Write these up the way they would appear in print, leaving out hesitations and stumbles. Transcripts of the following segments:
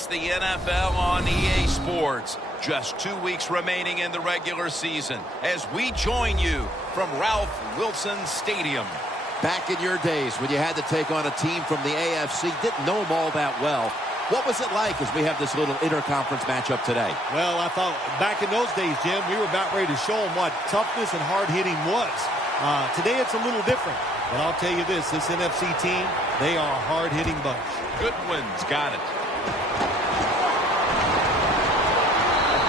It's the NFL on EA Sports. Just 2 weeks remaining in the regular season as we join you from Ralph Wilson Stadium. Back in your days when you had to take on a team from the AFC, didn't know them all that well. What was it like as we have this little interconference matchup today? Well, I thought back in those days, Jim, we were about ready to show them what toughness and hard-hitting was. Today it's a little different. But I'll tell you this NFC team, they are a hard-hitting bunch. Goodwin's got it.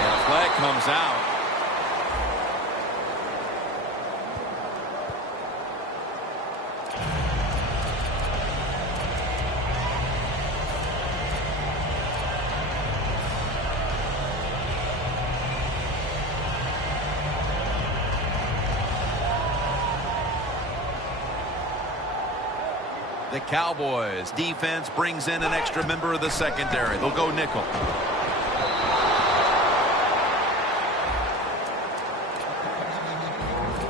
And a flag comes out. The Cowboys defense brings in an extra member of the secondary. They'll go nickel.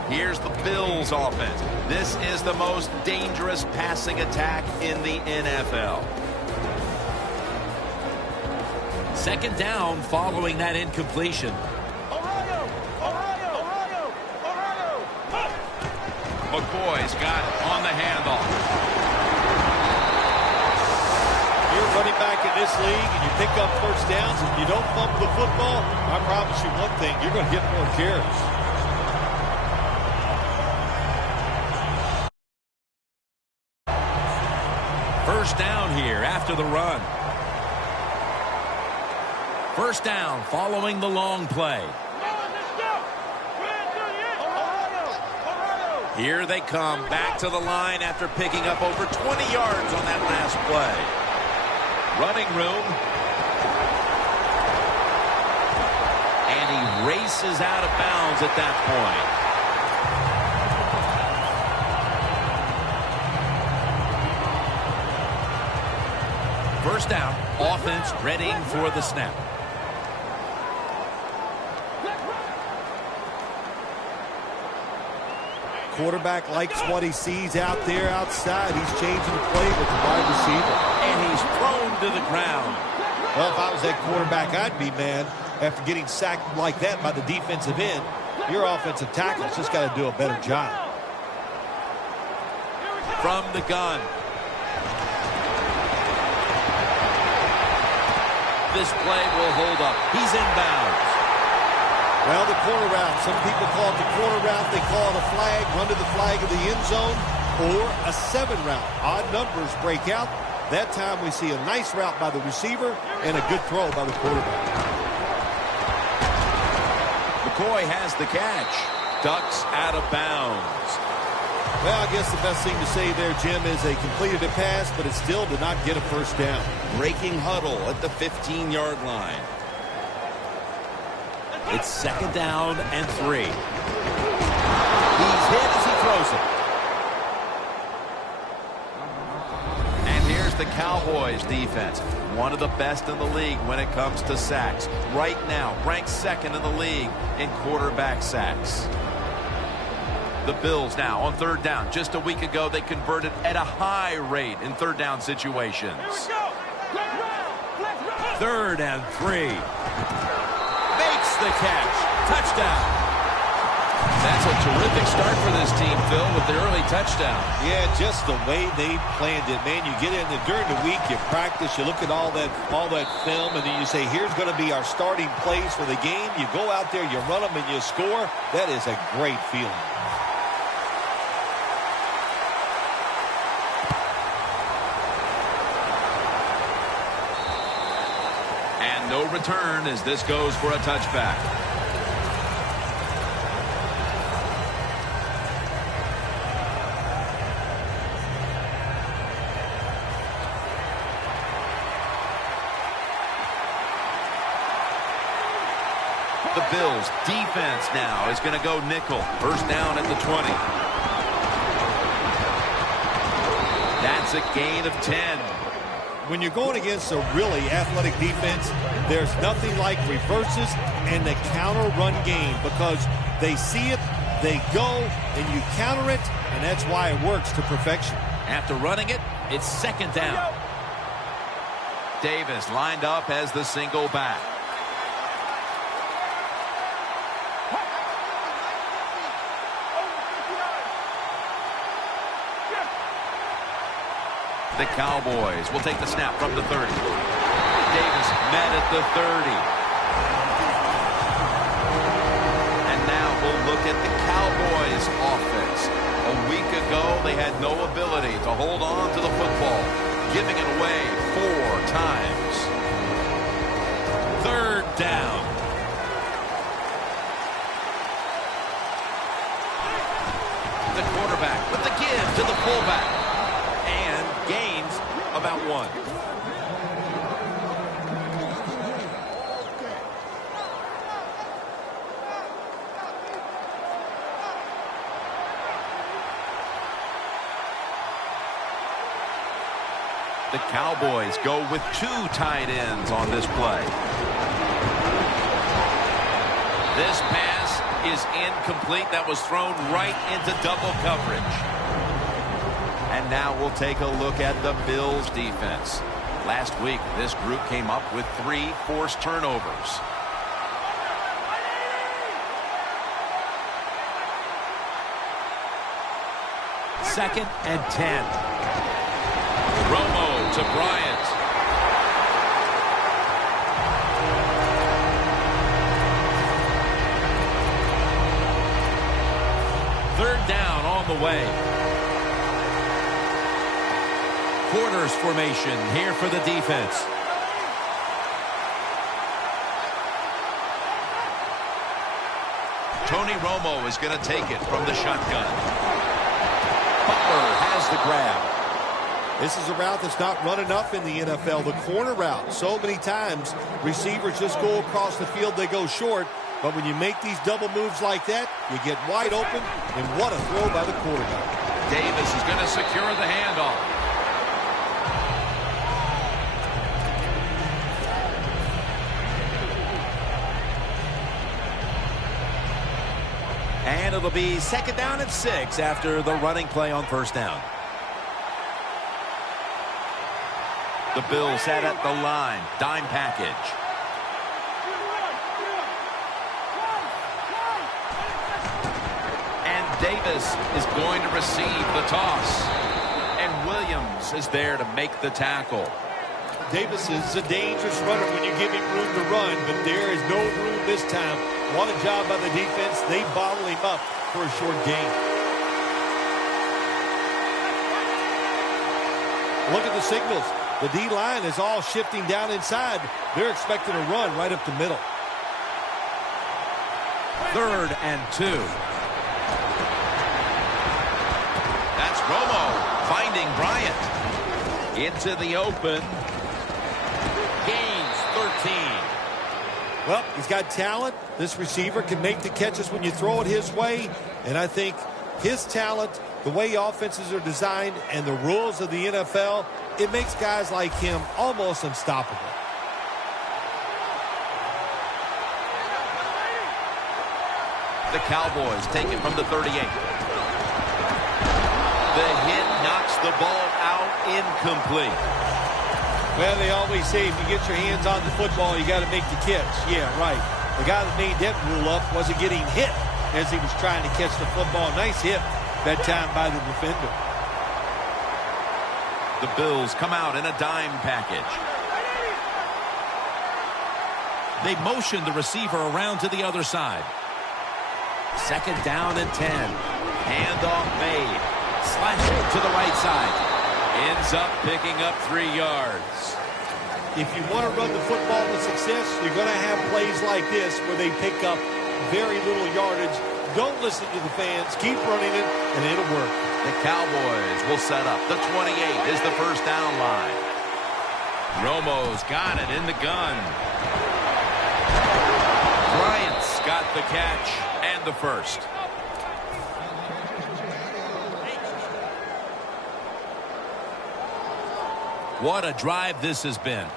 Here's the Bills offense. This is the most dangerous passing attack in the NFL. Second down following that incompletion. McCoy's got it on the handoff. You're running back in this league and you pick up first downs and you don't fumble the football, I promise you one thing, you're going to get more carries. First down here after the run. First down following the long play. Here they come back to the line after picking up over 20 yards on that last play. Running room. And he races out of bounds at that point. First down, offense readying for the snap. Quarterback likes what he sees out there outside. He's changing the play with the wide receiver. And he's thrown to the ground. Well, if I was that quarterback, I'd be mad after getting sacked like that by the defensive end. Your offensive tackle's just got to do a better job. From the gun. This play will hold up. He's inbounds. Well, the quarter route. Some people call it the quarter route. They call it a flag, run to the flag of the end zone, or a 7 route. Odd numbers break out. That time we see a nice route by the receiver and a good throw by the quarterback. McCoy has the catch. Ducks out of bounds. Well, I guess the best thing to say there, Jim, is they completed a pass, but it still did not get a first down. Breaking huddle at the 15-yard line. It's second down and 3. He's hit as he throws it. And here's the Cowboys defense. One of the best in the league when it comes to sacks. Right now, ranked second in the league in quarterback sacks. The Bills now on third down. Just a week ago, they converted at a high rate in third down situations. Third and 3. Makes the catch. Touchdown. That's a terrific start for this team, Phil, with the early touchdown. Yeah, just the way they planned it, man. You get in there during the week, you practice, you look at all that film, and then you say, here's going to be our starting plays for the game. You go out there, you run them, and you score. That is a great feeling. And no return as this goes for a touchback. The Bills defense now is going to go nickel. First down at the 20. That's a gain of 10. When you're going against a really athletic defense, there's nothing like reverses and the counter run game, because they see it, they go, and you counter it, and that's why it works to perfection. After running it, it's second down. Davis lined up as the single back. The Cowboys will take the snap from the 30. Davis met at the 30. And now we'll look at the Cowboys offense. A week ago, they had no ability to hold on to the football, giving it away 4 times. 3rd down. The quarterback with the give to the fullback. And gains about 1. The Cowboys go with 2 tight ends on this play. This pass is incomplete. That was thrown right into double coverage. And now we'll take a look at the Bills defense. Last week, this group came up with 3 forced turnovers. Second and 10. Romo to Bryant. Third down on the way. Quarters formation here for the defense. Tony Romo is going to take it from the shotgun. Butler has the grab. This is a route that's not run enough in the NFL, the corner route. So many times, receivers just go across the field, they go short. But when you make these double moves like that, you get wide open, and what a throw by the quarterback. Davis is going to secure the handoff. And it'll be 2nd down and 6 after the running play on 1st down. The Bills set at the line. Dime package. And Davis is going to receive the toss. And Williams is there to make the tackle. Davis is a dangerous runner when you give him room to run, but there is no room this time. What a job by the defense. They bottle him up for a short gain. Look at the signals. The D-line is all shifting down inside. They're expecting a run right up the middle. 3rd and 2. That's Romo finding Bryant. Into the open. Gains 13. Well, he's got talent. This receiver can make the catches when you throw it his way. And I think his talent, the way offenses are designed, and the rules of the NFL, it makes guys like him almost unstoppable. The Cowboys take it from the 38. The hit knocks the ball out incomplete. Well, they always say if you get your hands on the football, you got to make the catch. Yeah, right. The guy that made that rule up wasn't getting hit as he was trying to catch the football. Nice hit that time by the defender. The Bills come out in a dime package. They motion the receiver around to the other side. 2nd down and 10. Handoff made. Slashing to the right side. Ends up picking up 3 yards. If you want to run the football with success, you're going to have plays like this where they pick up very little yardage. Don't listen to the fans. Keep running it, and it'll work. The Cowboys will set up. The 28 is the 1st down line. Romo's got it in the gun. Bryant's got the catch and the 1st. What a drive this has been.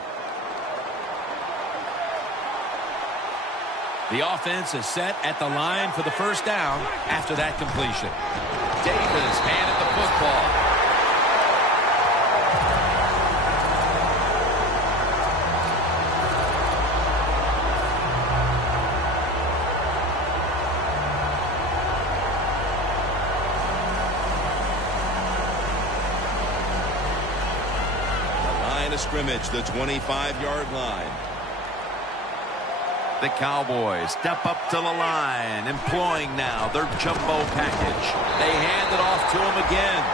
The offense is set at the line for the 1st down after that completion. Davis handed the football. line of scrimmage, the 25-yard line. The Cowboys step up to the line, employing now their jumbo package. They hand it off to him again.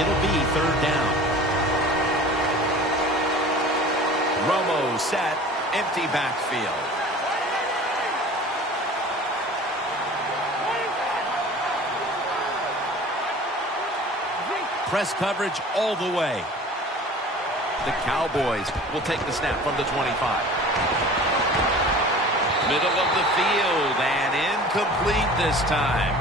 It'll be third down. Romo set, empty backfield. Press coverage all the way. The Cowboys will take the snap from the 25. Middle of the field and incomplete this time.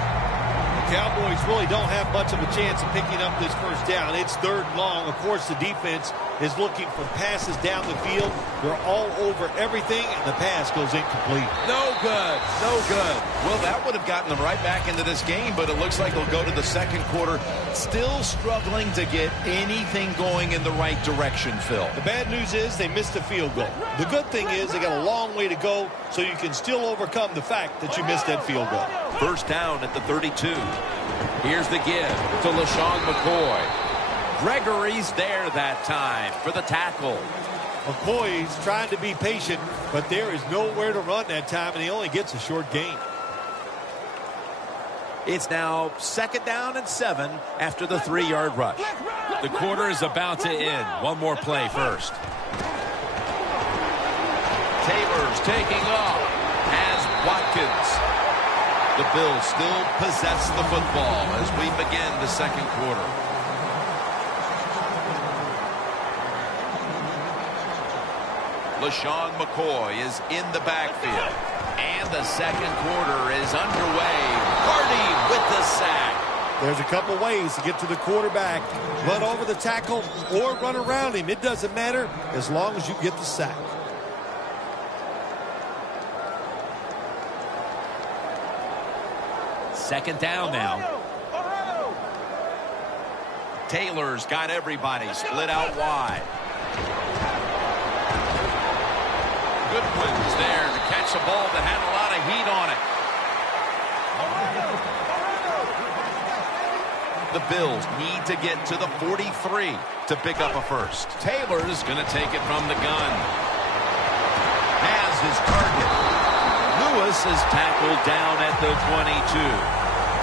The Cowboys really don't have much of a chance of picking up this first down. It's third and long. Of course, the defense is looking for passes down the field. They're all over everything, and the pass goes incomplete. No good. No good. Well, that would have gotten them right back into this game, but it looks like they'll go to the second quarter still struggling to get anything going in the right direction, Phil. The bad news is they missed a field goal. The good thing is they got a long way to go, so you can still overcome the fact that you missed that field goal. First down at the 32. Here's the give to LaShawn McCoy. Gregory's there that time for the tackle. McCoy's trying to be patient, but there is nowhere to run that time, and he only gets a short gain. It's now second down and 7 after the 3-yard rush. The quarter is about to end. One more play first. Taylor's taking off as Watkins. The Bills still possess the football as we begin the second quarter. LaShawn McCoy is in the backfield. And the second quarter is underway. Hardy with the sack. There's a couple ways to get to the quarterback. Run over the tackle or run around him. It doesn't matter as long as you get the sack. Second down now. Taylor's got everybody split out wide. Goodwin's there to catch a ball that had a lot of heat on it. The Bills need to get to the 43 to pick up a first. Taylor's going to take it from the gun. Has his target. Lewis is tackled down at the 22.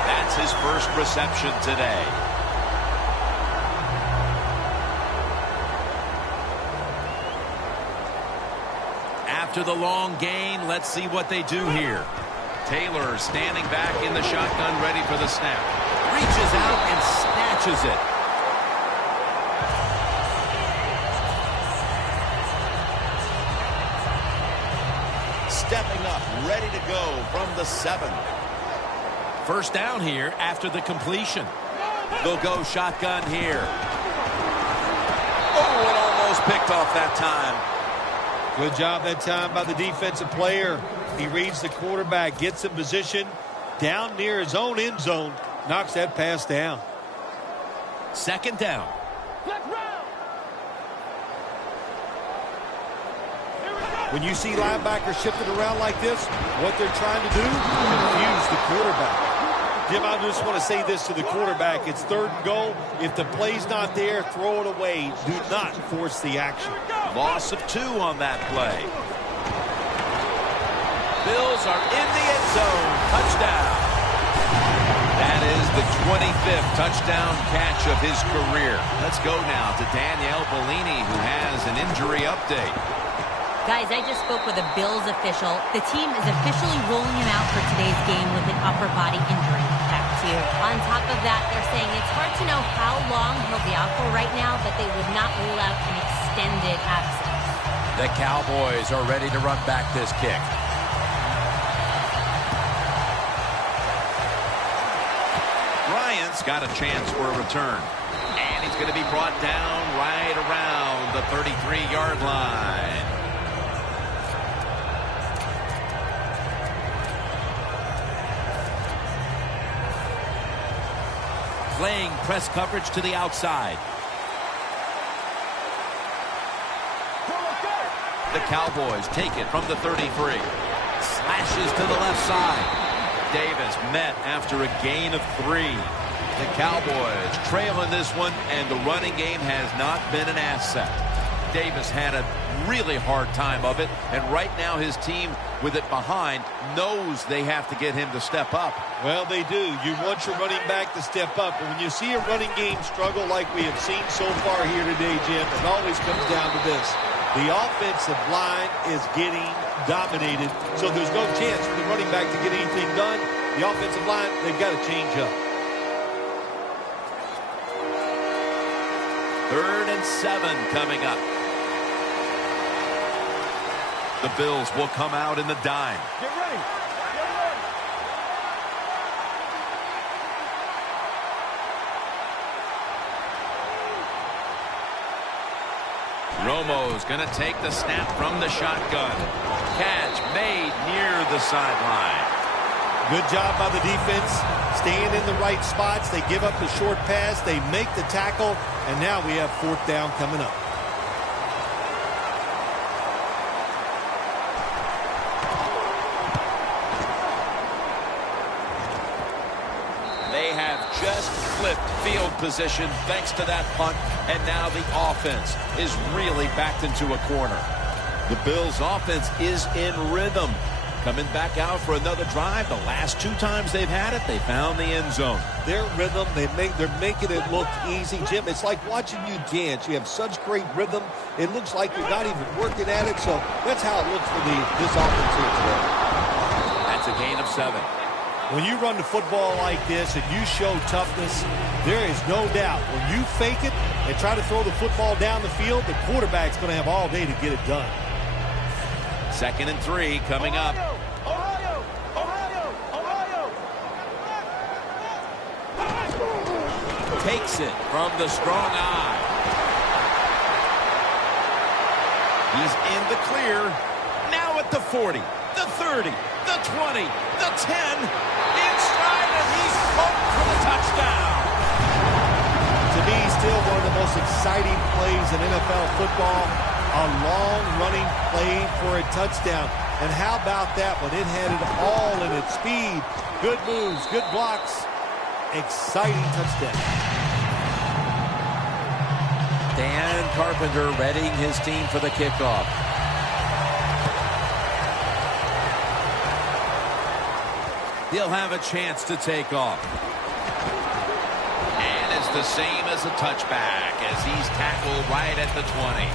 That's his first reception today. After the long gain, let's see what they do here. Taylor standing back in the shotgun, ready for the snap. Reaches out and snatches it. Stepping up, ready to go from the 7. First down here after the completion. They'll go shotgun here. Oh, it almost picked off that time. Good job that time by the defensive player. He reads the quarterback, gets in position down near his own end zone, knocks that pass down. Second down. When you see linebackers shifted around like this, what they're trying to do, confuse the quarterback. Jim, I just want to say this to the quarterback. It's third and goal. If the play's not there, throw it away. Do not force the action. Loss of 2 on that play. Bills are in the end zone. Touchdown. That is the 25th touchdown catch of his career. Let's go now to Danielle Bellini, who has an injury update. Guys, I just spoke with a Bills official. The team is officially rolling him out for today's game with an upper body injury. Back to you. On top of that, they're saying it's hard to know how long he'll be out for right now, but they would not rule out an extended absence. The Cowboys are ready to run back this kick. Bryant's got a chance for a return. And he's going to be brought down right around the 33-yard line. Playing press coverage to the outside. The Cowboys take it from the 33. Slashes to the left side. Davis met after a gain of 3. The Cowboys trailing this one, and the running game has not been an asset. Davis had a really hard time of it, and right now his team, with it behind, knows they have to get him to step up. Well, they do. You want your running back to step up, but when you see a running game struggle like we have seen so far here today, Jim, it always comes down to this. The offensive line is getting dominated, so there's no chance for the running back to get anything done. The offensive line, they've got to change up. 3rd and 7 coming up. The Bills will come out in the dime. Get ready. Romo's going to take the snap from the shotgun. Catch made near the sideline. Good job by the defense, staying in the right spots. They give up the short pass, they make the tackle, and now we have 4th down coming up. They have just flipped field position thanks to that punt, and now the offense is really backed into a corner. The Bills' offense is in rhythm. Coming back out for another drive. The last 2 times they've had it, they found the end zone. Their rhythm, they're making it look easy, Jim. It's like watching you dance. You have such great rhythm. It looks like you're not even working at it, so that's how it looks for this offense here today. That's a gain of 7. When you run the football like this and you show toughness, there is no doubt when you fake it and try to throw the football down the field, the quarterback's going to have all day to get it done. 2nd and 3 coming up. Ohio. Takes it from the strong eye. He's in the clear. Now at the 40, the 30, the 20, the 10. Inside, and he's home for the touchdown. To me, still one of the most exciting plays in NFL football. A long running play for a touchdown. And how about that when it had it all in its speed? Good moves, good blocks. Exciting touchdown. Dan Carpenter readying his team for the kickoff. He'll have a chance to take off. And it's the same as a touchback as he's tackled right at the 20.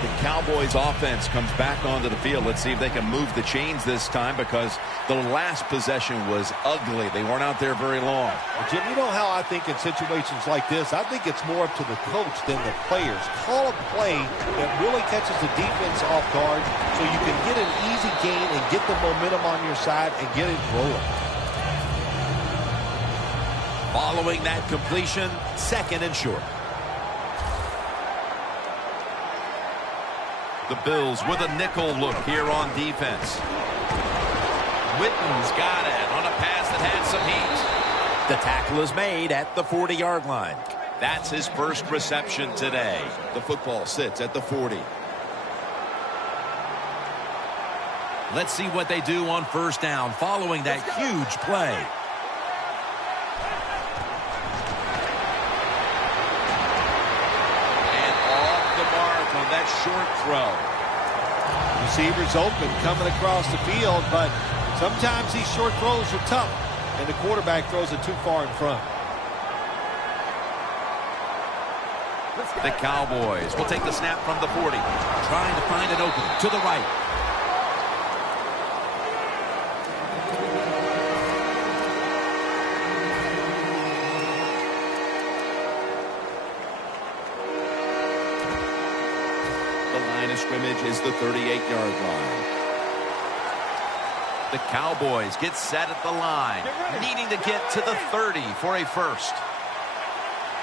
The Cowboys offense comes back onto the field. Let's see if they can move the chains this time, because the last possession was ugly. They weren't out there very long. Well, Jim, you know how I think in situations like this, I think it's more up to the coach than the players. Call a play that really catches the defense off guard so you can get an easy gain and get the momentum on your side and get it rolling. Following that completion, 2nd and short. The Bills with a nickel look here on defense. Witten's got it on a pass that had some heat. The tackle is made at the 40-yard line. That's his first reception today. The football sits at the 40. Let's see what they do on 1st down following that huge play. And off the mark on that short throw. Receivers open coming across the field, but sometimes these short throws are tough, and the quarterback throws it too far in front. The Cowboys will take the snap from the 40, trying to find an opening to the right. Scrimmage is the 38-yard line. The Cowboys get set at the line, needing to get to the 30 for a first.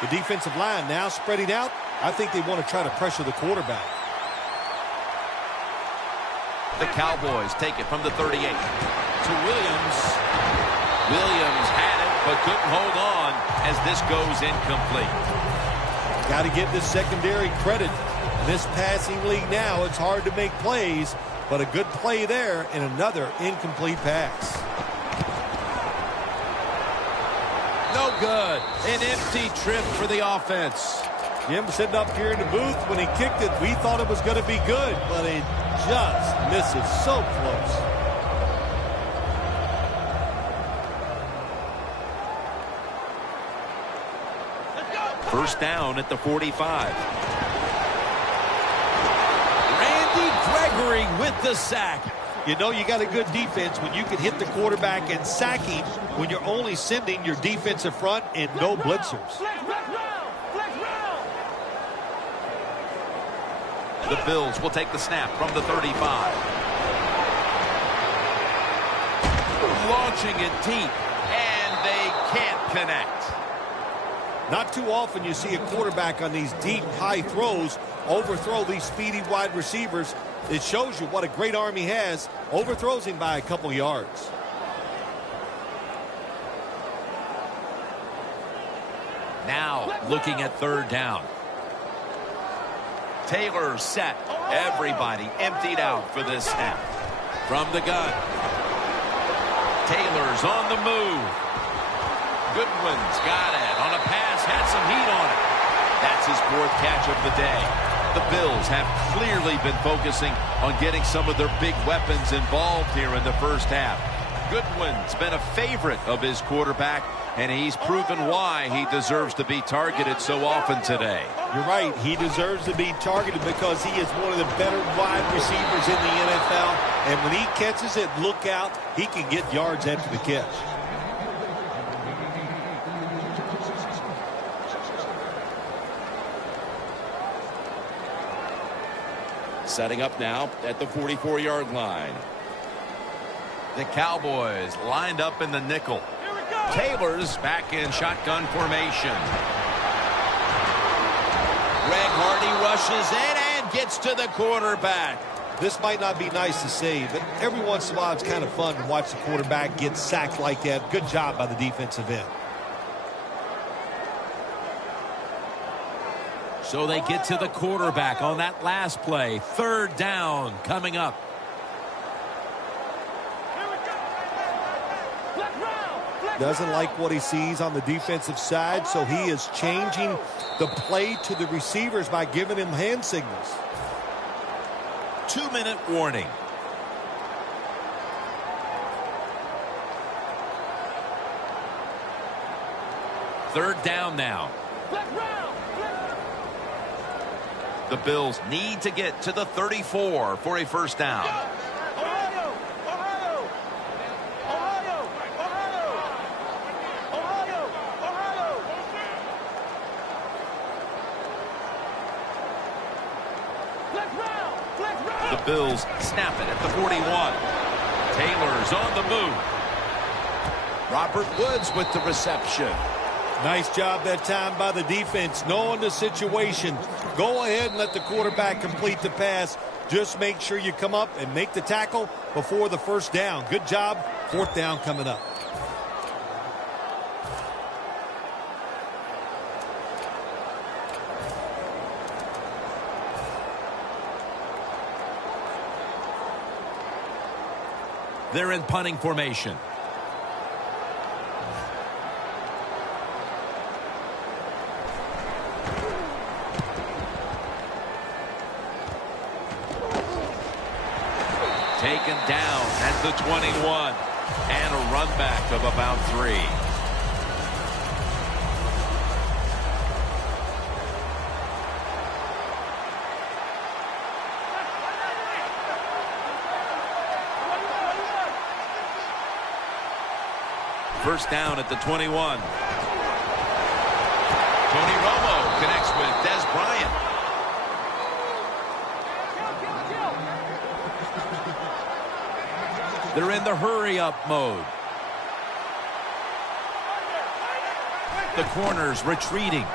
The defensive line now spreading out. I think they want to try to pressure the quarterback. The Cowboys take it from the 38 to Williams. Williams had it, but couldn't hold on as this goes incomplete. Got to give this secondary credit. In this passing league now, it's hard to make plays. but a good play there and another incomplete pass. No good. An empty trip for the offense. Jim sitting up here in the booth, when he kicked it, we thought it was going to be good, but it just misses so close. First down at the 45. Randy Gregory with the sack. You know you got a good defense when you can hit the quarterback and sack him when you're only sending your defensive front and no blitzers. The Bills will take the snap from the 35. Launching it deep, And they can't connect. Not too often you see a quarterback on these deep, high throws overthrow these speedy wide receivers. It shows you what a great arm he has. Overthrows him by a couple yards. now looking at third down. Taylor set. Everybody emptied out for this snap. From the gun. Taylor's on the move. Goodwin's got it on a pass, had some heat on it. That's his fourth catch of the day. The Bills have clearly been focusing on getting some of their big weapons involved here in the first half. Goodwin's been a favorite of his quarterback, and he's proven why he deserves to be targeted so often today. You're right. He deserves to be targeted because he is one of the better wide receivers in the NFL. And when he catches it, look out, he can get yards after the catch. Setting up now at the 44-yard line. The Cowboys lined up in the nickel. Taylor's back in shotgun formation. Greg Hardy rushes in and gets to the quarterback. This might not be nice to say, but every once in a while it's kind of fun to watch the quarterback get sacked like that. Good job by the defensive end. So they get to the quarterback on that last play. Third down coming up. Doesn't like what he sees on the defensive side, so he is changing the play to the receivers by giving him hand signals. 2-minute warning. Third down now. The Bills need to get to the 34 for a first down. The Bills snap it at the 41. Taylor's on the move. Robert Woods with the reception. Nice job that time by the defense, knowing the situation. Go ahead and let the quarterback complete the pass. Just make sure you come up and make the tackle before the first down. Good job. Fourth down coming up. They're in punting formation. Taken down at the 21. And a run back of about 3. First down at the 21. Tony Romo connects with Des Bryant. They're in the hurry-up mode. The corner's retreating.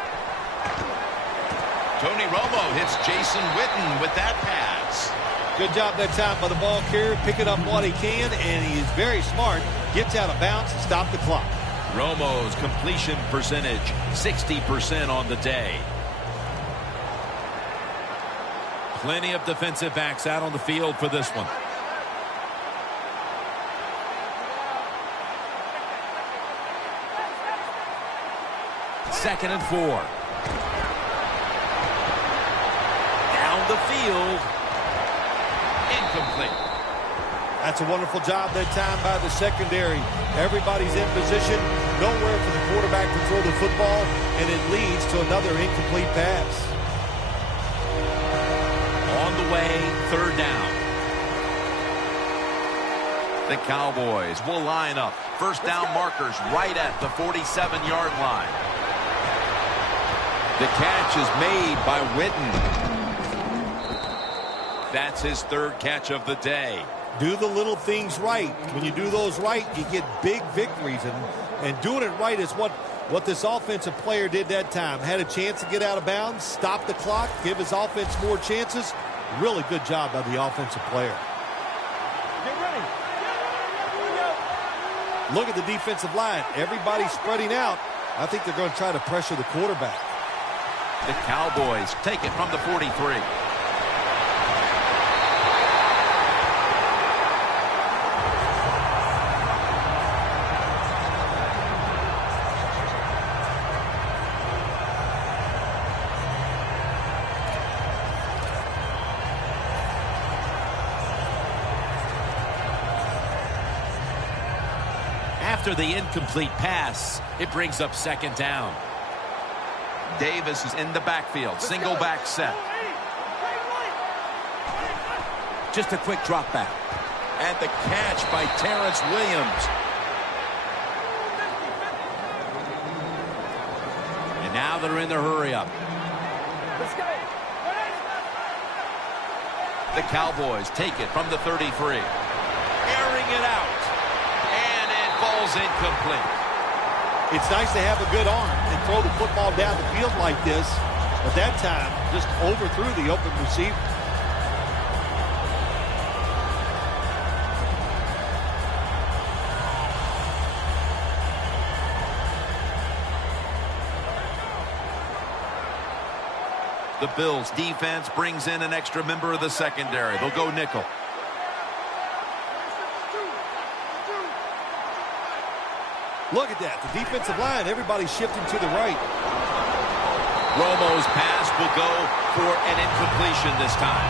Tony Romo hits Jason Witten with that pass. Good job that time by the ball carrier, picking up what he can, and he is very smart. Gets out of bounds and stop the clock. Romo's completion percentage, 60% on the day. Plenty of defensive backs out on the field for this one. Second and 4. Down the field. Incomplete. That's a wonderful job that time by the secondary. Everybody's in position. Nowhere for the quarterback to throw the football, and it leads to another incomplete pass. On the way, third down. The Cowboys will line up. First down markers right at the 47-yard line. The catch is made by Witten. That's his third catch of the day. Do the little things right. When you do those right, you get big victories. And doing it right is what this offensive player did that time. Had a chance to get out of bounds, stop the clock, give his offense more chances. Really good job by the offensive player. Get ready. Look at the defensive line. Everybody's spreading out. I think they're going to try to pressure the quarterback. The Cowboys take it from the 43. After the incomplete pass, it brings up second down. Davis is in the backfield. Single back set. Just a quick drop back. And the catch by Terrence Williams. And now they're in their hurry up. Let's go. The Cowboys take it from the 33. Airing it out. And it falls incomplete. It's nice to have a good arm and throw the football down the field like this. But that time, just overthrew the open receiver. The Bills defense brings in an extra member of the secondary. They'll go nickel. Look at that. The defensive line, everybody's shifting to the right. Romo's pass will go for an incompletion this time.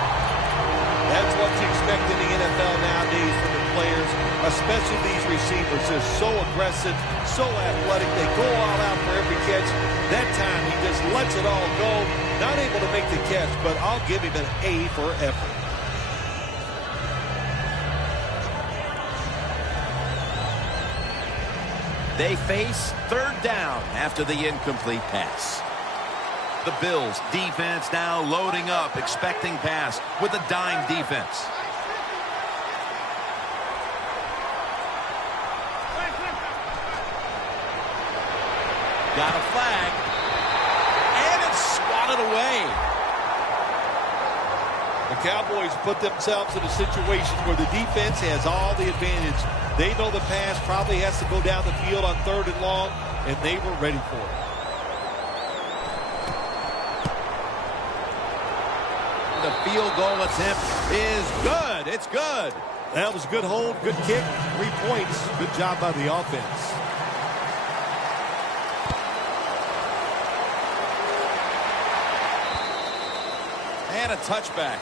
That's what you expect in the NFL nowadays from the players, especially these receivers. They're so aggressive, so athletic. They go all out for every catch. That time, he just lets it all go. Not able to make the catch, but I'll give him an A for effort. They face third down after the incomplete pass. The Bills defense now loading up, expecting pass with a dime defense. Got a flag. And it's swatted away. The Cowboys put themselves in a situation where the defense has all the advantage. They know the pass probably has to go down the field on third and long, and they were ready for it. The field goal attempt is good. It's good. That was a good hold, good kick, 3 points. Good job by the offense. And a touchback.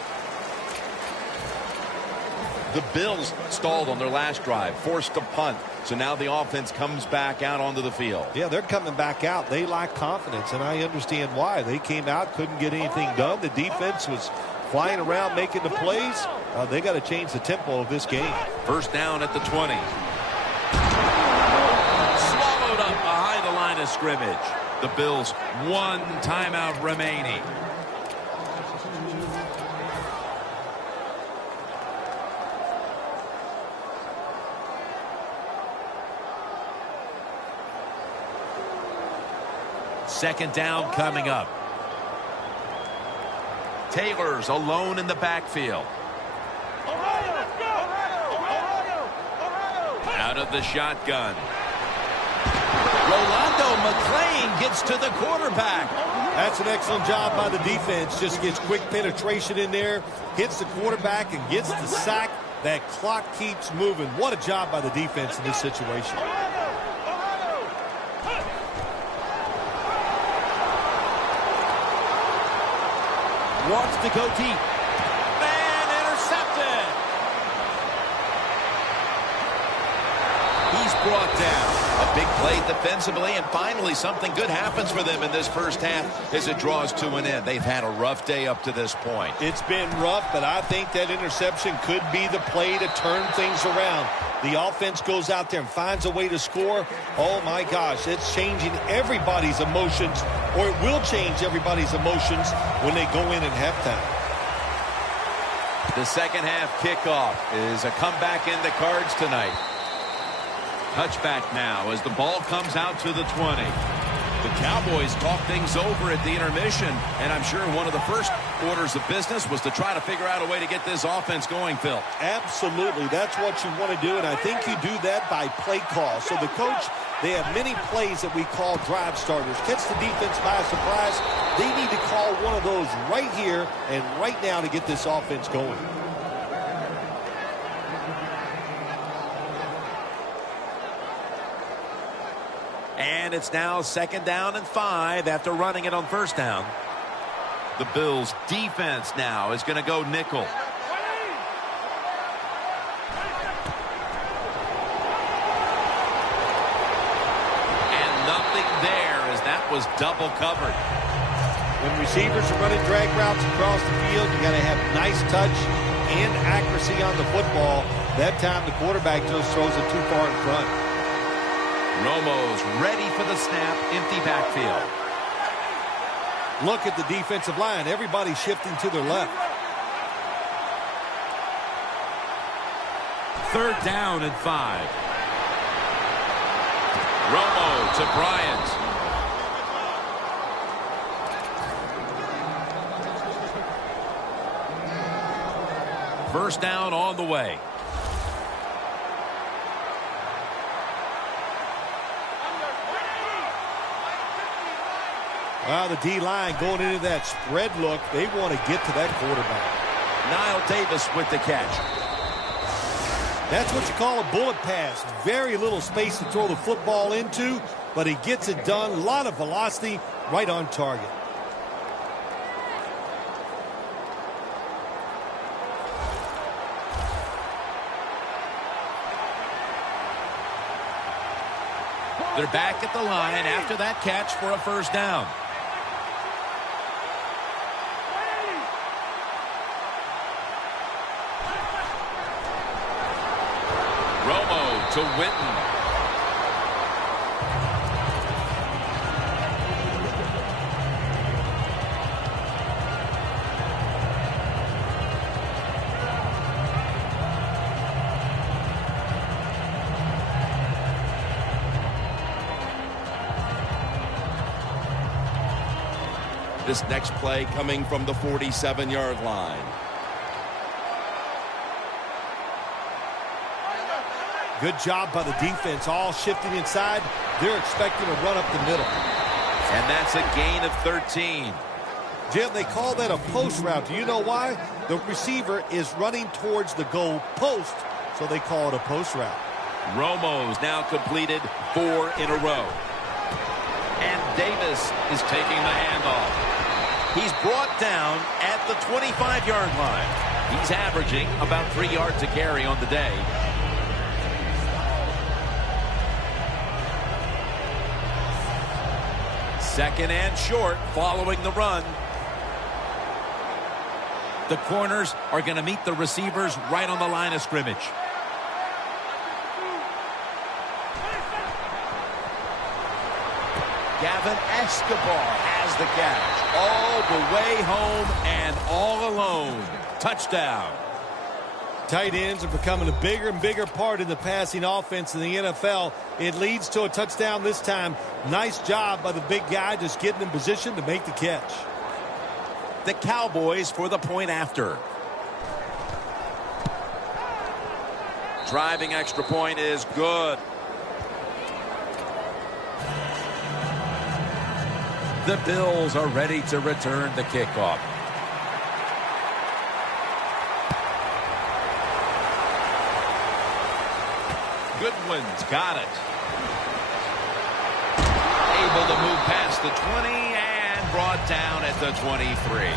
The Bills stalled on their last drive, forced a punt. So now the offense comes back out onto the field. Yeah, they're coming back out. They lack confidence, and I understand why. They came out, couldn't get anything done. The defense was flying around, making the plays. They got to change the tempo of this game. First down at the 20. Swallowed up behind the line of scrimmage. The Bills, 1 timeout remaining. Second down coming up. Taylor's alone in the backfield. Out of the shotgun. Rolando McClain gets to the quarterback. That's an excellent job by the defense. Just gets quick penetration in there, hits the quarterback, and gets the sack. That clock keeps moving. What a job by the defense in this situation. Wants to go deep. And intercepted. He's brought down. A big play defensively, and finally something good happens for them in this first half as it draws to an end. They've had a rough day up to this point. It's been rough, but I think that interception could be the play to turn things around. The offense goes out there and finds a way to score. Oh, my gosh, it's changing everybody's emotions, or it will change everybody's emotions when they go in at halftime. The second half kickoff is a comeback in the cards tonight. Touchback now as the ball comes out to the 20. The Cowboys talk things over at the intermission, and I'm sure one of the first orders of business was to try to figure out a way to get this offense going, Phil. Absolutely. That's what you want to do, and I think you do that by play call. So the coach, they have many plays that we call drive starters. Catch the defense by surprise. They need to call one of those right here and right now to get this offense going. And it's now 2nd down and 5 after running it on first down. The Bills' defense now is going to go nickel. And nothing there as that was double covered. When receivers are running drag routes across the field, you got to have nice touch and accuracy on the football. That time the quarterback just throws it too far in front. Romo's ready for the snap, empty backfield. Look at the defensive line. Everybody's shifting to their left. 3rd down and 5. Romo to Bryant. First down on the way. Well, the D-line going into that spread look. They want to get to that quarterback. Niall Davis with the catch. That's what you call a bullet pass. Very little space to throw the football into, but he gets it done. A lot of velocity, right on target. They're back at the line after that catch for a first down. Romo to Witten. This next play coming from the 47-yard line. Good job by the defense, all shifting inside. They're expecting to run up the middle. And that's a gain of 13. Jim, they call that a post route. Do you know why? The receiver is running towards the goal post, so they call it a post route. Romo's now completed 4 in a row. And Davis is taking the handoff. He's brought down at the 25-yard line. He's averaging about 3 yards a carry on the day. Second and short following the run. The corners are going to meet the receivers right on the line of scrimmage. Gavin Escobar has the catch. All the way home and all alone. Touchdown. Tight ends are becoming a bigger and bigger part in the passing offense in the NFL. It leads to a touchdown this time. Nice job by the big guy just getting in position to make the catch. The Cowboys for the point after. Driving extra point is good. The Bills are ready to return the kickoff. Goodwin's got it. Able to move past the 20 and brought down at the 23.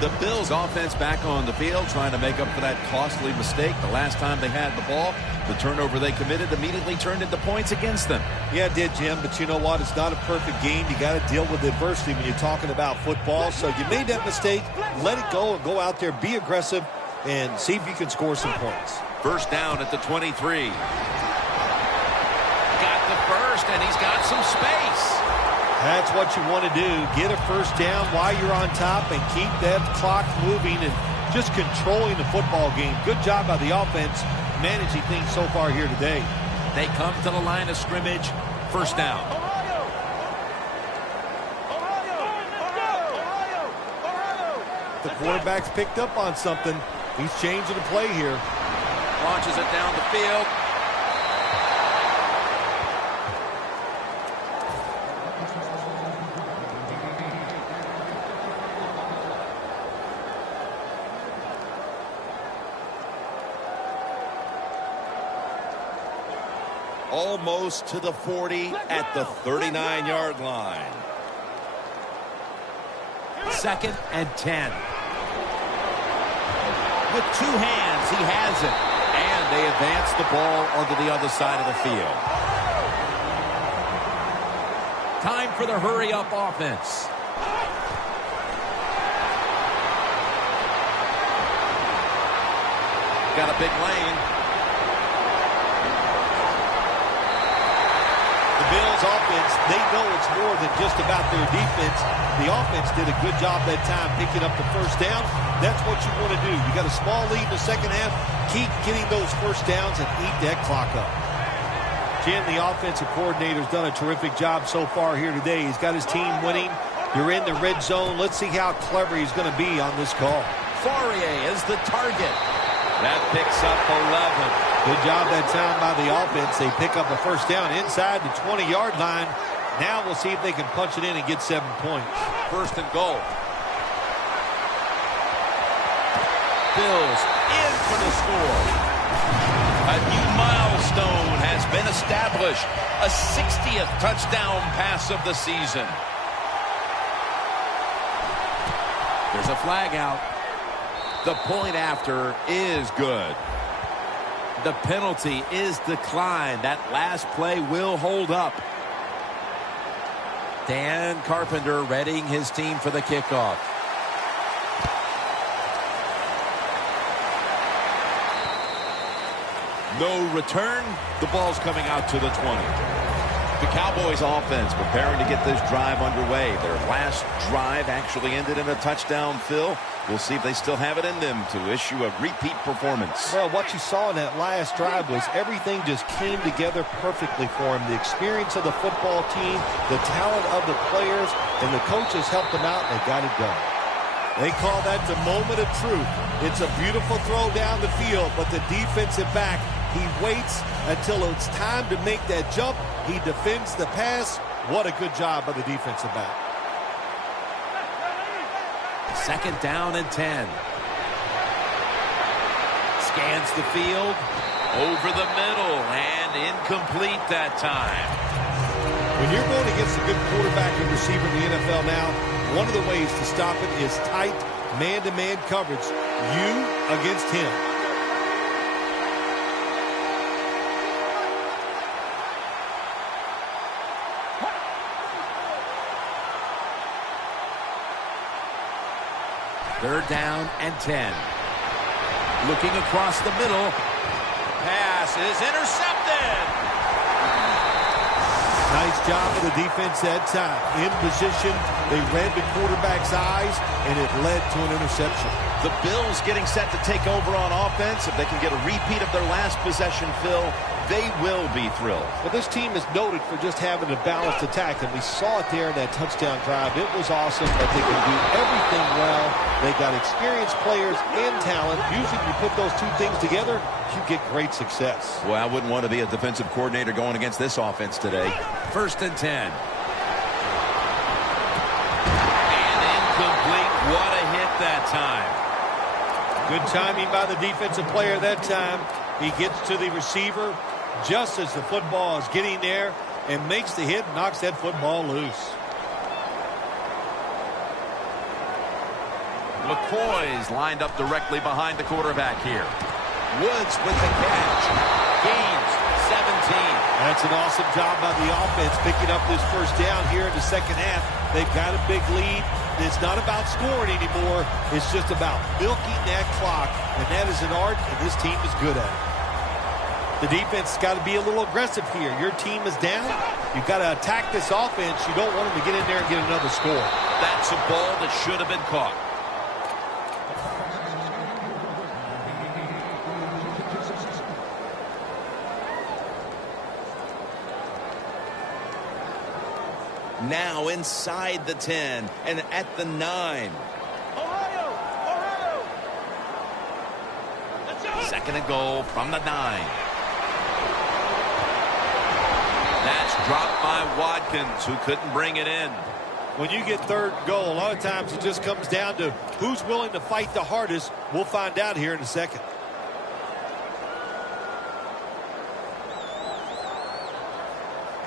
The Bills offense back on the field trying to make up for that costly mistake. The last time they had the ball, the turnover they committed immediately turned into points against them. Yeah, it did, Jim, but you know what? It's not a perfect game. You got to deal with adversity when you're talking about football. So you made that mistake, let it go, and go out there, be aggressive, and see if you can score some points. First down at the 23. Got the first, and he's got some space. That's what you want to do. Get a first down while you're on top and keep that clock moving and just controlling the football game. Good job by the offense managing things so far here today. They come to the line of scrimmage. First down. The quarterback's picked up on something. He's changing the play here. Launches it down the field. Almost to the 40 at the 39-yard line. Second and 10. With two hands, he has it. And they advance the ball onto the other side of the field. Time for the hurry-up offense. Got a big lane. Bills offense, they know it's more than just about their defense. The offense did a good job that time picking up the first down. That's what you want to do. You got a small lead in the second half. Keep getting those first downs and eat that clock up. Jim, the offensive coordinator's done a terrific job so far here today. He's got his team winning. You're in the red zone. Let's see how clever he's going to be on this call. Fourier is the target. That picks up 11. Good job that time by the offense. They pick up a first down inside the 20-yard line. Now we'll see if they can punch it in and get 7 points. First and goal. Bills in for the score. A new milestone has been established. A 60th touchdown pass of the season. There's a flag out. The point after is good. The penalty is declined. That last play will hold up. Dan Carpenter readying his team for the kickoff. No return. The ball's coming out to the 20. The Cowboys offense preparing to get this drive underway. Their last drive actually ended in a touchdown, Phil. We'll see if they still have it in them to issue a repeat performance. Well, what you saw in that last drive was everything just came together perfectly for him. The experience of the football team, the talent of the players, and the coaches helped them out, and they got it done. They call that the moment of truth. It's a beautiful throw down the field, but the defensive back, he waits until it's time to make that jump. He defends the pass. What a good job by the defensive back. Second down and 10. Scans the field. Over the middle and incomplete that time. When you're going against a good quarterback and receiver in the NFL now, one of the ways to stop it is tight man-to-man coverage. You against him. Third down and 10. Looking across the middle. Pass is intercepted. Nice job of the defense that time. In position, they read the quarterback's eyes, and it led to an interception. The Bills getting set to take over on offense. If they can get a repeat of their last possession, Phil, they will be thrilled. Well, this team is noted for just having a balanced attack, and we saw it there in that touchdown drive. It was awesome that they can do everything well. They got experienced players and talent. Usually when you put those two things together, you get great success. Well, I wouldn't want to be a defensive coordinator going against this offense today. First and 10. that time. Good timing by the defensive player that time. He gets to the receiver just as the football is getting there and makes the hit and knocks that football loose. McCoy's lined up directly behind the quarterback here. Woods with the catch. Gains 17. That's an awesome job by the offense picking up this first down here in the second half. They've got a big lead. It's not about scoring anymore. It's just about milking that clock, and that is an art, and this team is good at it. The defense has got to be a little aggressive here. Your team is down. You've got to attack this offense. You don't want them to get in there and get another score. That's a ball that should have been caught. Now inside the 10 and at the 9. Ohio! Let's go! Second and goal from the 9. That's dropped by Watkins, who couldn't bring it in. When you get third and goal, a lot of times it just comes down to who's willing to fight the hardest. We'll find out here in a second.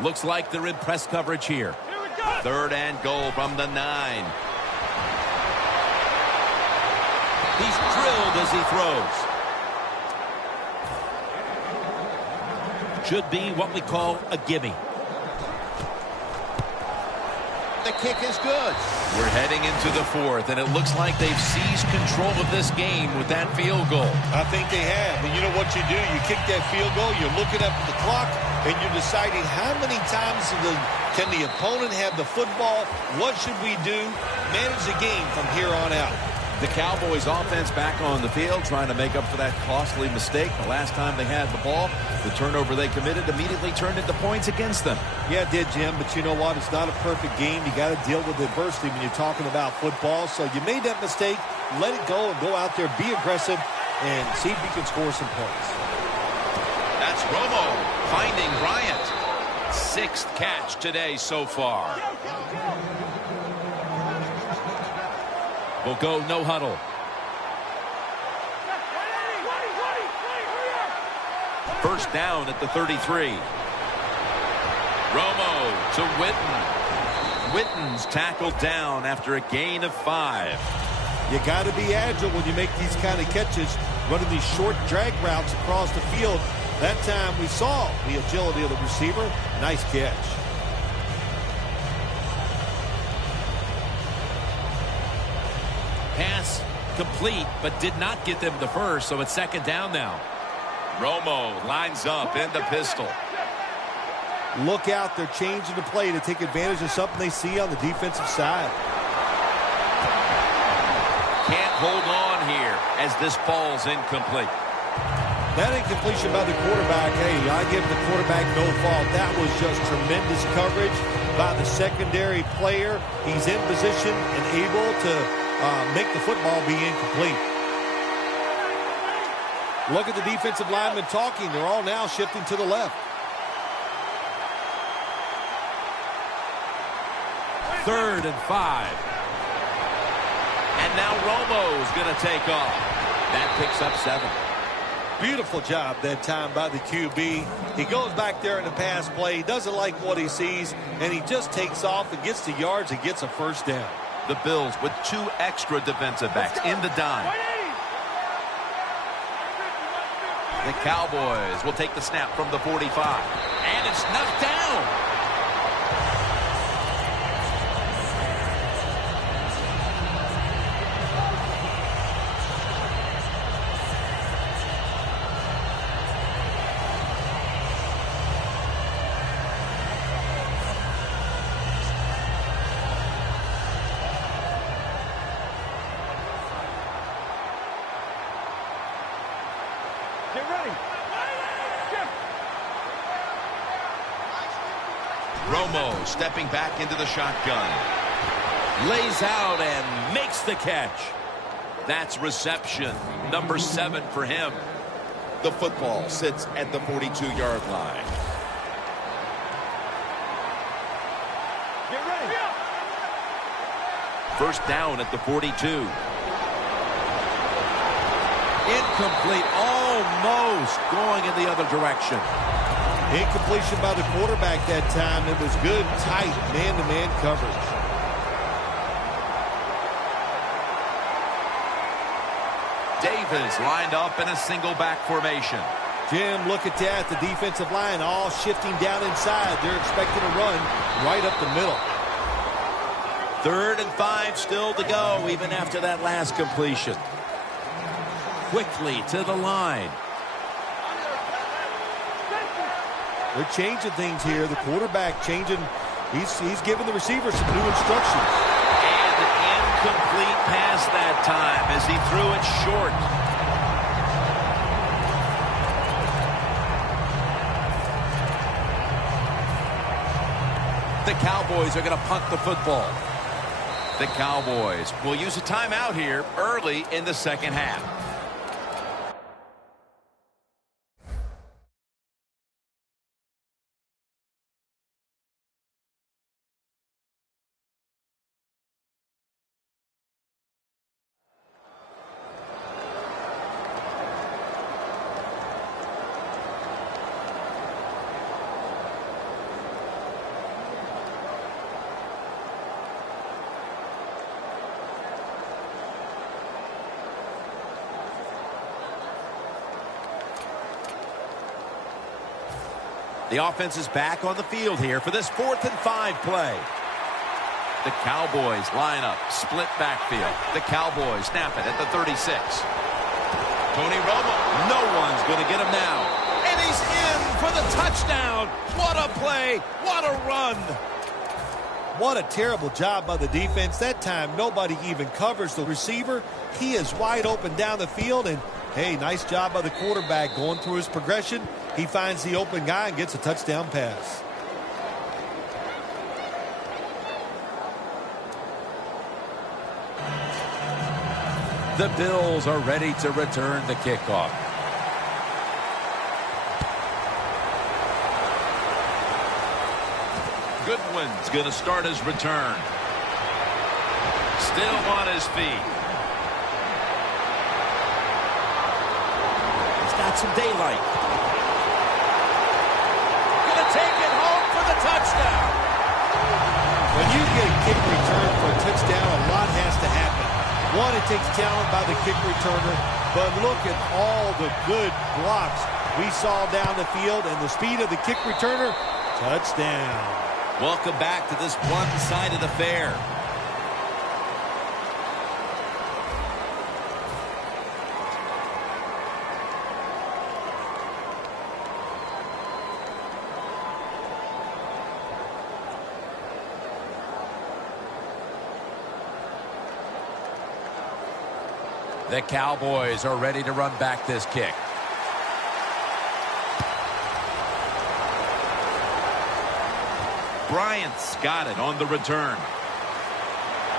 Looks like they're in press coverage here. Third and goal from the 9. He's drilled as he throws. Should be what we call a gimme. The kick is good. We're heading into the fourth, and it looks like they've seized control of this game with that field goal. I think they have. And you know what you do? You kick that field goal, you're looking up at the clock, and you're deciding how many times can the opponent have the football? What should we do? Manage the game from here on out. The Cowboys offense back on the field trying to make up for that costly mistake. The last time they had the ball, the turnover they committed immediately turned into points against them. Yeah, it did, Jim, but you know what? It's not a perfect game. You got to deal with adversity when you're talking about football. So you made that mistake. Let it go and go out there, be aggressive, and see if you can score some points. That's Romo finding Bryant. Sixth catch today so far. We'll go no huddle. First down at the 33. Romo to Witten. Witten's tackled down after a gain of 5. You got to be agile when you make these kind of catches, running these short drag routes across the field. That time we saw the agility of the receiver. Nice catch. Pass complete, but did not get them the first, so it's second down now. Romo lines up in the pistol. Look out, they're changing the play to take advantage of something they see on the defensive side. Can't hold on here as this ball's incomplete. That incompletion by the quarterback, hey, I give the quarterback no fault. That was just tremendous coverage by the secondary player. He's in position and able to make the football be incomplete. Look at the defensive linemen talking. They're all now shifting to the left. Third and 5. And now Romo's going to take off. That picks up 7. Beautiful job that time by the QB. He goes back there in the pass play. He doesn't like what he sees, and he just takes off and gets the yards and gets a first down. The Bills with 2 extra defensive backs in the dime. The Cowboys will take the snap from the 45. And it's knocked down. Get ready. Romo stepping back into the shotgun. Lays out and makes the catch. That's reception number 7 for him. The football sits at the 42-yard line. Get ready. First down at the 42. Incomplete, almost going in the other direction. Incompletion by the quarterback that time. It was good, tight, man-to-man coverage. Davis lined up in a single back formation. Jim, look at that. The defensive line all shifting down inside. They're expecting a run right up the middle. 3rd and 5 still to go, even after that last completion. Quickly to the line. They're changing things here. The quarterback changing. He's giving the receiver some new instructions. And an incomplete pass that time as he threw it short. The Cowboys are going to punt the football. The Cowboys will use a timeout here early in the second half. The offense is back on the field here for this 4th and 5 play. The Cowboys line up, split backfield. The Cowboys snap it at the 36. Tony Romo. No one's going to get him now. And he's in for the touchdown. What a play. What a run. What a terrible job by the defense. That time, nobody even covers the receiver. He is wide open down the field. And, hey, nice job by the quarterback going through his progression. He finds the open guy and gets a touchdown pass. The Bills are ready to return the kickoff. Goodwin's going to start his return. Still on his feet. He's got some daylight. Gonna take it home for the touchdown. When you get a kick return for a touchdown, a lot has to happen. One, it takes talent by the kick returner, but look at all the good blocks we saw down the field and the speed of the kick returner. Touchdown. Welcome back to this one-sided affair. The Cowboys are ready to run back this kick. Bryant's got it on the return.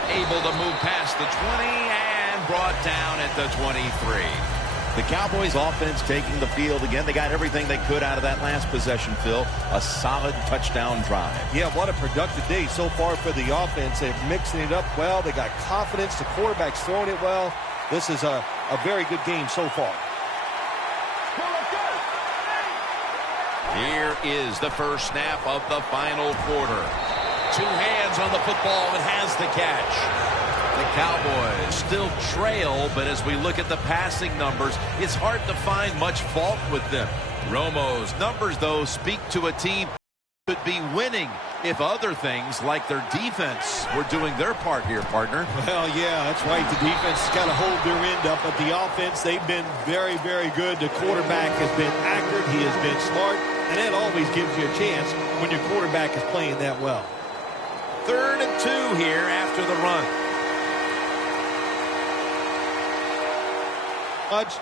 Able to move past the 20 and brought down at the 23. The Cowboys offense taking the field again. They got everything they could out of that last possession, Phil. A solid touchdown drive. Yeah, what a productive day so far for the offense. They're mixing it up well. They got confidence. The quarterback's throwing it well. This is a very good game so far. Here is the first snap of the final quarter. 2 hands on the football and has the catch. The Cowboys still trail, but as we look at the passing numbers, it's hard to find much fault with them. Romo's numbers, though, speak to a team that could be winning if other things like their defense were doing their part here, partner. Well, yeah, that's right. The defense has got to hold their end up, but the offense, they've been very, very good. The quarterback has been accurate. He has been smart, and that always gives you a chance when your quarterback is playing that well. 3rd and 2 here after the run. Much.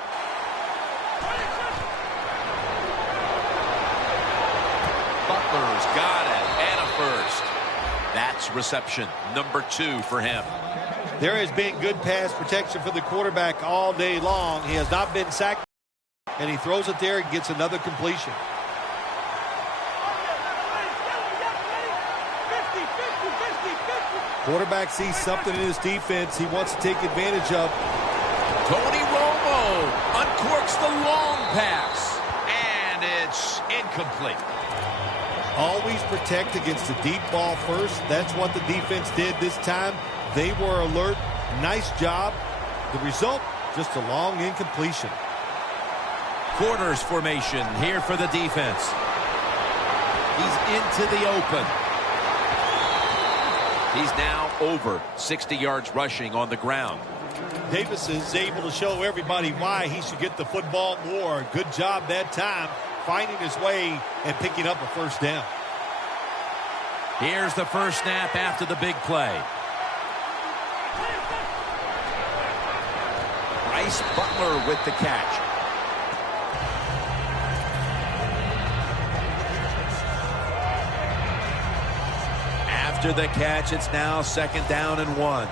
Butler's got it, and a first. That's reception number 2 for him. There has been good pass protection for the quarterback all day long. He has not been sacked, and he throws it there and gets another completion. Quarterback sees something in his defense he wants to take advantage of. Tony Romo uncorks the long pass. And it's incomplete. Always protect against the deep ball first. That's what the defense did this time. They were alert. Nice job. The result, just a long incompletion. Quarters formation here for the defense. He's into the open. He's now over 60 yards rushing on the ground. Davis is able to show everybody why he should get the football more. Good job that time, finding his way and picking up a first down. Here's the first snap after the big play. Bryce Butler with the catch. After the catch, it's now 2nd down and 1.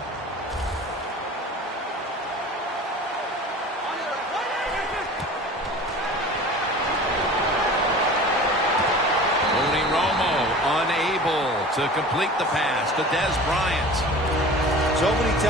Tony Romo unable to complete the pass to Dez Bryant. So many times